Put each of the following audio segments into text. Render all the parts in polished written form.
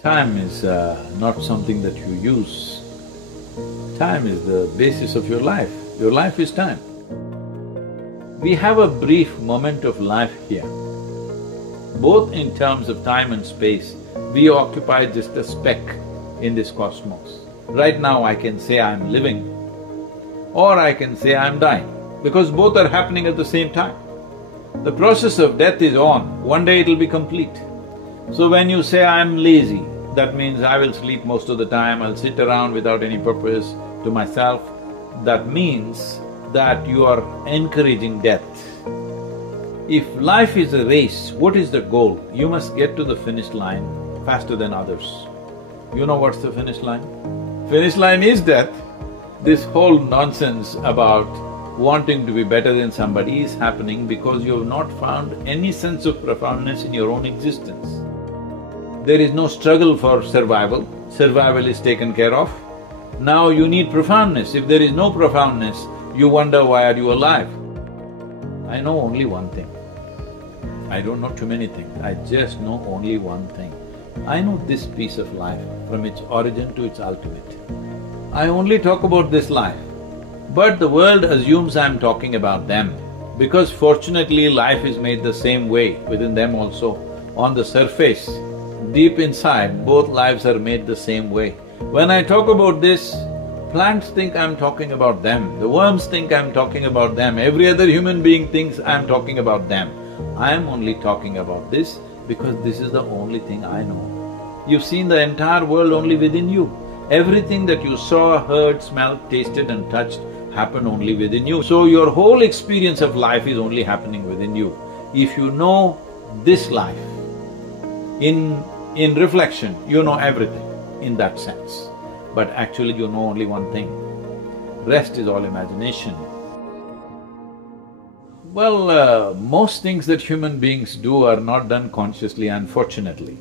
Time is not something that you use. Time is the basis of your life. Your life is time. We have a brief moment of life here. Both in terms of time and space, we occupy just a speck in this cosmos. Right now I can say I'm living, or I can say I'm dying, because both are happening at the same time. The process of death is on, one day it'll be complete. So when you say I'm lazy, that means I will sleep most of the time, I'll sit around without any purpose to myself. That means that you are encouraging death. If life is a race, what is the goal? You must get to the finish line faster than others. You know what's the finish line? Finish line is death. This whole nonsense about wanting to be better than somebody is happening because you have not found any sense of profoundness in your own existence. There is no struggle for survival, survival is taken care of. Now you need profoundness. If there is no profoundness, you wonder why are you alive. I know only one thing. I don't know too many things, I just know only one thing. I know this piece of life from its origin to its ultimate. I only talk about this life, but the world assumes I'm talking about them because fortunately life is made the same way within them also. On the surface, deep inside, both lives are made the same way. When I talk about this, plants think I'm talking about them, the worms think I'm talking about them, every other human being thinks I'm talking about them. I am only talking about this because this is the only thing I know. You've seen the entire world only within you. Everything that you saw, heard, smelled, tasted and touched happened only within you. So your whole experience of life is only happening within you. If you know this life, in reflection, you know everything in that sense. But actually you know only one thing, rest is all imagination. Well, most things that human beings do are not done consciously, unfortunately.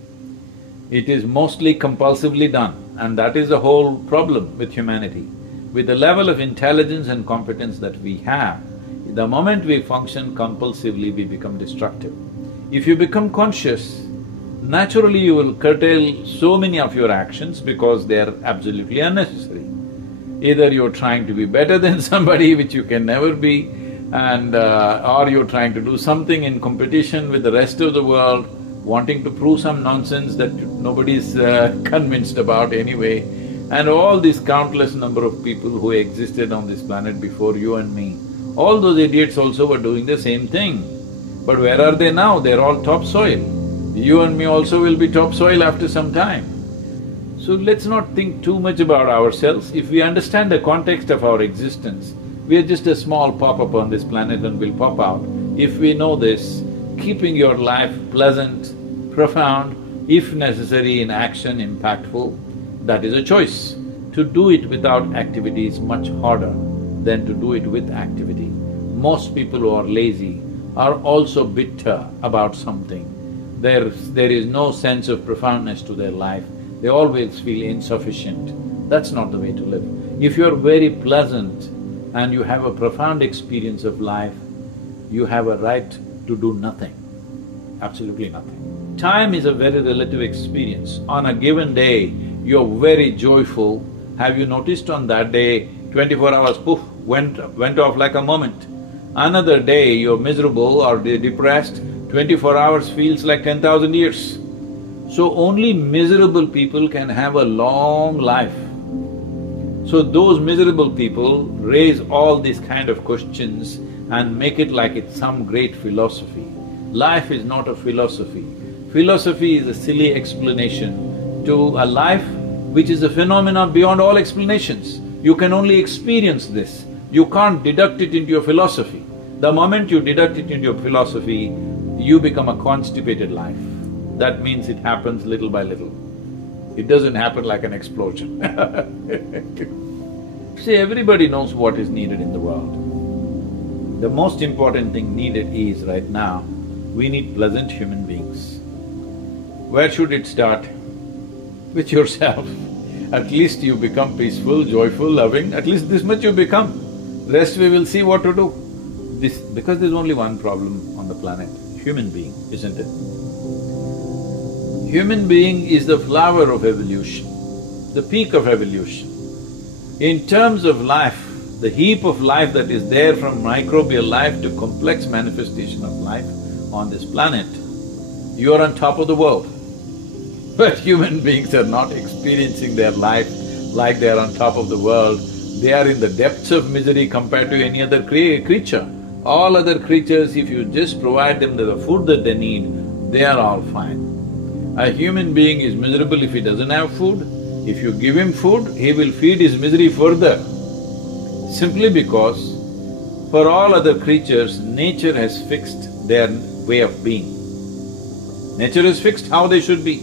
It is mostly compulsively done, and that is the whole problem with humanity. With the level of intelligence and competence that we have, the moment we function compulsively, we become destructive. If you become conscious, naturally you will curtail so many of your actions because they are absolutely unnecessary. Either you're trying to be better than somebody, which you can never be, and or you're trying to do something in competition with the rest of the world, wanting to prove some nonsense that nobody's convinced about anyway. And all these countless number of people who existed on this planet before you and me, all those idiots also were doing the same thing. But where are they now? They're all topsoil. You and me also will be topsoil after some time. So let's not think too much about ourselves. If we understand the context of our existence, we are just a small pop-up on this planet and will pop out. If we know this, keeping your life pleasant, profound, if necessary in action, impactful, that is a choice. To do it without activity is much harder than to do it with activity. Most people who are lazy are also bitter about something. There is no sense of profoundness to their life, they always feel insufficient. That's not the way to live. If you're very pleasant and you have a profound experience of life, you have a right to do nothing, absolutely nothing. Time is a very relative experience. On a given day, you're very joyful. Have you noticed on that day, 24 hours, poof, went off like a moment. Another day, you're miserable or depressed, 24 hours feels like 10,000 years. So only miserable people can have a long life. So those miserable people raise all these kind of questions and make it like it's some great philosophy. Life is not a philosophy. Philosophy is a silly explanation to a life which is a phenomenon beyond all explanations. You can only experience this, you can't deduct it into your philosophy. The moment you deduct it into your philosophy, you become a constipated life. That means it happens little by little. It doesn't happen like an explosion. See, everybody knows what is needed in the world. The most important thing needed is, right now, we need pleasant human beings. Where should it start? With yourself. At least you become peaceful, joyful, loving, at least this much you become. Rest we will see what to do. Because there's only one problem on the planet, human being, isn't it? Human being is the flower of evolution, the peak of evolution. In terms of life, the heap of life that is there from microbial life to complex manifestation of life on this planet, you are on top of the world. But human beings are not experiencing their life like they are on top of the world. They are in the depths of misery compared to any other creature. All other creatures, if you just provide them the food that they need, they are all fine. A human being is miserable if he doesn't have food. If you give him food, he will feed his misery further. Simply because for all other creatures, nature has fixed their way of being. Nature has fixed how they should be,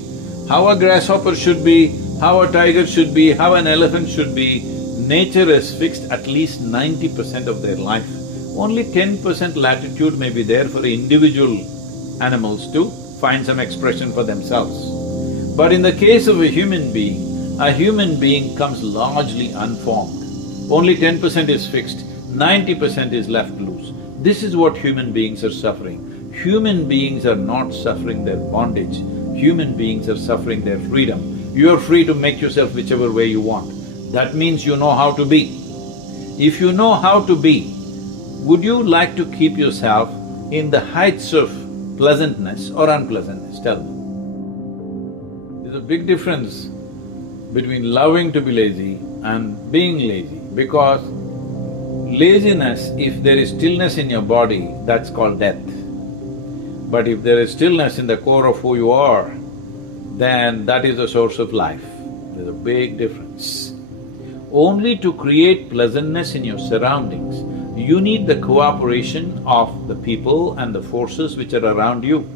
how a grasshopper should be, how a tiger should be, how an elephant should be. Nature has fixed at least 90% of their life. Only 10% latitude may be there for individual animals to find some expression for themselves. But in the case of a human being comes largely unformed. Only 10% is fixed, 90% is left loose. This is what human beings are suffering. Human beings are not suffering their bondage, human beings are suffering their freedom. You are free to make yourself whichever way you want. That means you know how to be. If you know how to be, would you like to keep yourself in the heights of pleasantness or unpleasantness? Tell me. There's a big difference between loving to be lazy and being lazy, because laziness, if there is stillness in your body, that's called death. But if there is stillness in the core of who you are, then that is the source of life. There's a big difference. Only to create pleasantness in your surroundings, you need the cooperation of the people and the forces which are around you.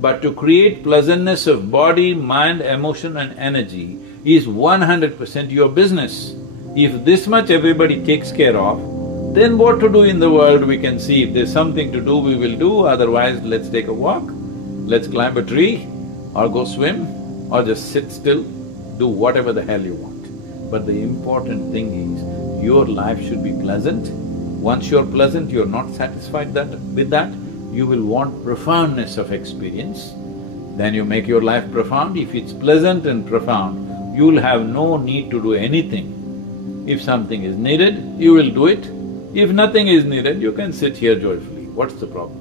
But to create pleasantness of body, mind, emotion and energy is 100% your business. If this much everybody takes care of, then what to do in the world we can see. If there's something to do, we will do, otherwise let's take a walk, let's climb a tree, or go swim, or just sit still, do whatever the hell you want. But the important thing is, your life should be pleasant. Once you're pleasant, you're not satisfied with that, you will want profoundness of experience. Then you make your life profound. If it's pleasant and profound, you'll have no need to do anything. If something is needed, you will do it. If nothing is needed, you can sit here joyfully. What's the problem?